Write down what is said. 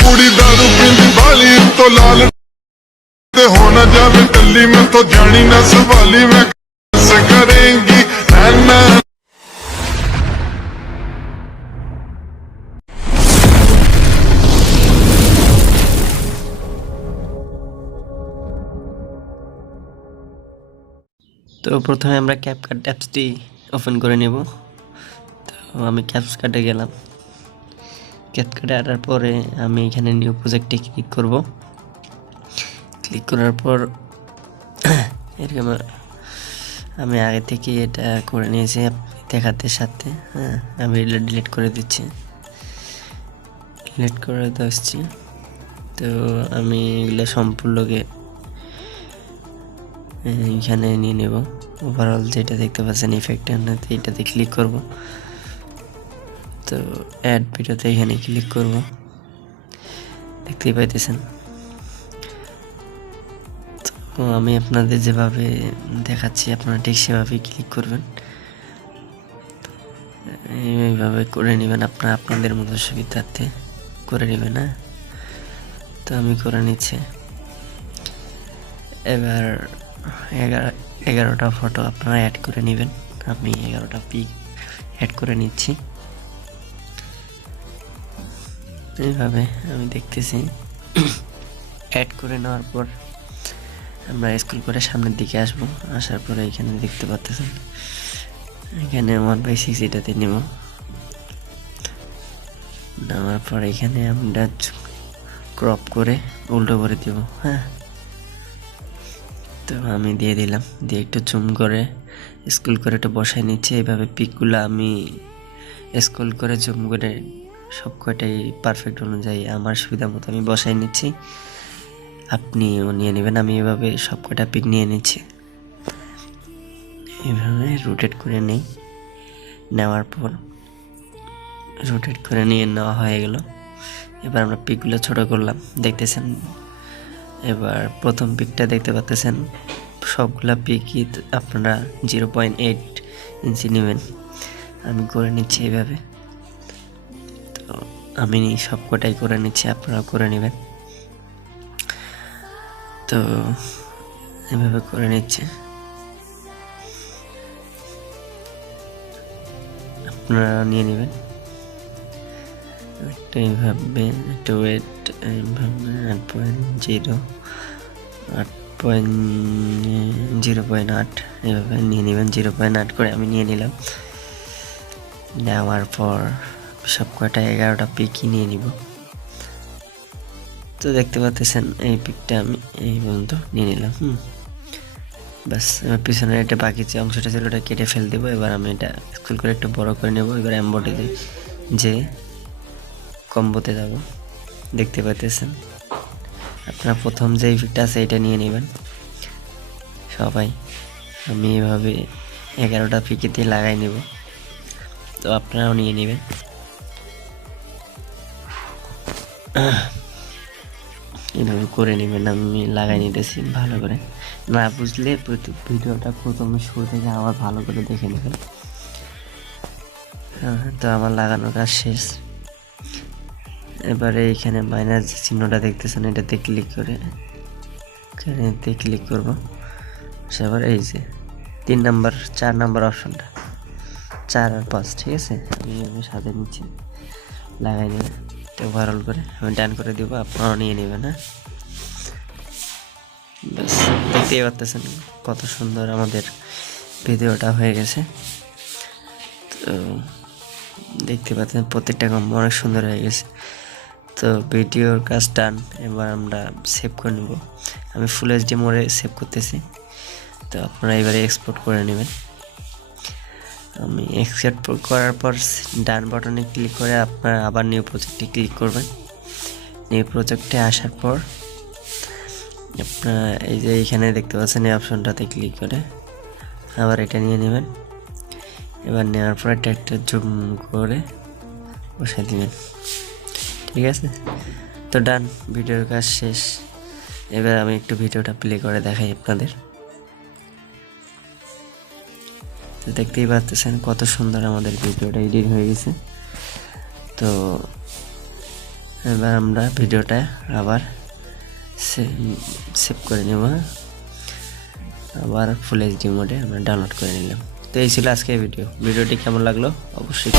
पूरी दारू पींदी बाली तो लाल होना जावे टल्ली में तो जानी ना सवाली में कैसे करेंगी ना। তো প্রথমে আমরা ক্যাপকাট অ্যাপসটি ওপেন করে নেব। তো আমি ক্যাপকাটে গেলাম। ক্যাপকাটে আসার পরে আমি এখানে নিউ প্রজেক্টে ক্লিক করব। ক্লিক করার পর এরকম আমি আগে থেকে এটা করে নিয়েছি দেখাতে সাথে। হ্যাঁ, আমি এটা ডিলিট করে দিচ্ছি, ডিলিট করে দিচ্ছি। তো আমি এগুলো সম্পূর্ণকে এখানে নিয়ে নেব। ওভারঅল যেটা দেখতে পাচ্ছেন ইফেক্ট এটাতে ক্লিক করব। তো অ্যাড ভিডিওতে এখানে ক্লিক করব, দেখতেই পাইতেছেন। তো আমি আপনাদের যেভাবে দেখাচ্ছি আপনারা ঠিক সেভাবেই ক্লিক করবেন, এইভাবে করে নেবেন। আপনারা আপনাদের মতো সুবিধার্থে করে নেবেন। হ্যাঁ, তো আমি করে নিচ্ছি। এবার 11টা ফটো আপনারা অ্যাড করে নেবেন। আমি 11টা পিক অ্যাড করে নিচ্ছি। এইভাবে আমি দেখতেছি। অ্যাড করে নেওয়ার পর আমরা স্ক্রল করে সামনের দিকে আসবো। আসার পরে এখানে দেখতে পাচ্ছেন এখানে 1/6 এটাতে নেব। নেওয়ার পর এখানে আমরা ক্রপ করে উল্টো করে দেব। হ্যাঁ, তো আমি দিয়ে দিলাম, দিয়ে একটু জুম করে স্ক্রল করে একটু বসাই নিচ্ছি। এইভাবে পিকগুলো আমি স্ক্রল করে জুম করে সব কয়টাই পারফেক্ট অনুযায়ী আমার সুবিধা মতো আমি বসাই নিচ্ছি। আপনিও নিয়ে নেবেন। আমি এভাবে সব কয়টা পিক নিয়ে নিচ্ছি। এইভাবে রোটেট করে নিই। নেওয়ার পর রোটেট করে নিয়ে নেওয়া হয়ে গেল। এবার আমরা পিকগুলো ছোট করলাম, দেখতেছেন। এবার প্রথম পিকটা দেখতে পাচ্ছেন। সবগুলা পিকই আপনারা 0.8 ইঞ্চি নেবেন। আমি করে নিচ্ছি এইভাবে। তো আমি সব কটাই করে নিচ্ছি, আপনারা করে নেবেন। তো এভাবে করে নিচ্ছে, আপনারা নিয়ে নেবেন। একটা এইভাবে একটা ওয়েট এইভাবে 0.8 এইভাবে নিয়ে নেবেন। 0.8 করে আমি নিয়ে নিলাম। নেওয়ার পর সব কয়টা 11টা পিকই নিয়ে নিব। তো দেখতে পাচ্ছেন এই পিকটা আমি এই পর্যন্ত নিয়ে নিলাম। বাস, এবার পিছনের এটা বাকি যে অংশটা ছিল ওটা কেটে ফেল দেবো। এবার আমি এটা স্ক্রল করে একটু বড় করে নেব। এবার এমবডিতে যে কম্বোতে যাব, দেখতে পাচ্ছেন। আপনারা প্রথম যে ইফেক্টটা আছে এটা নিয়ে নেবেন সবাই। আমি এভাবে 11টা পিকেতে লাগাই নেব। তো আপনারাও নিয়ে নেবেন। এভাবে করে নেবেন। আমি লাগাই নিতেছি ভালো করে। না বুঝলে ভিডিওটা প্রথমে শুরু থেকে আবার ভালো করে দেখে নেবেন। তো আমার লাগানোর কাজ শেষ। এবারে এইখানে মাইনাস যে চিহ্নটা দেখতেছেন এটাতে ক্লিক করে এখানেতে ক্লিক করব। এবার এই যে 4 নাম্বার অপশনটা 4 আর 5, ঠিক আছে। আমি সাথে নিচ্ছি, লাগাই নেবেন। তো ওভারঅল করে আমি ডান করে দিব, আপনারাও নিয়ে নেবেন। হ্যাঁ, ব্যাস, দেখতেই পাচ্ছেন কত সুন্দর আমাদের ভিডিওটা হয়ে গেছে। তো দেখতে পাচ্ছেন প্রত্যেকটা কম্বো অনেক সুন্দর হয়ে গেছে। তো ভিডিওর কাজ ডান। এবার আমরা সেভ করে নেব। আমি ফুল এইচডি মোডে সেভ করতেছি। তো আপনারা এবারে এক্সপোর্ট করে নেবেন। আমি এক্সপোর্ট করার পর ডান বাটনে ক্লিক করে আপনারা আবার নিউ প্রজেক্টে ক্লিক করবেন। নিউ প্রজেক্টে আসার পর আপনারা এই যে এইখানে দেখতে পাচ্ছেন এই অপশনটাতে ক্লিক করে আবার এটা নিয়ে নেবেন। এবার নেওয়ার পর এটা একটা জুম করে বসাই দিবেন, ঠিক আছে। তো ডান, ভিডিওর কাজ শেষ। এবার আমি একটু ভিডিওটা প্লে করে দেখাই আপনাদের। তো দেখতেই পাচ্ছেন কত সুন্দর আমাদের ভিডিওটা এডিট হয়ে গেছে। তো এবার আমরা ভিডিওটা আবার সেভ করে নেব, আবার ফুল এইচডি মোডে আমরা ডাউনলোড করে নিলাম। তো এই ছিল আজকের ভিডিওটি কেমন লাগলো অবশ্যই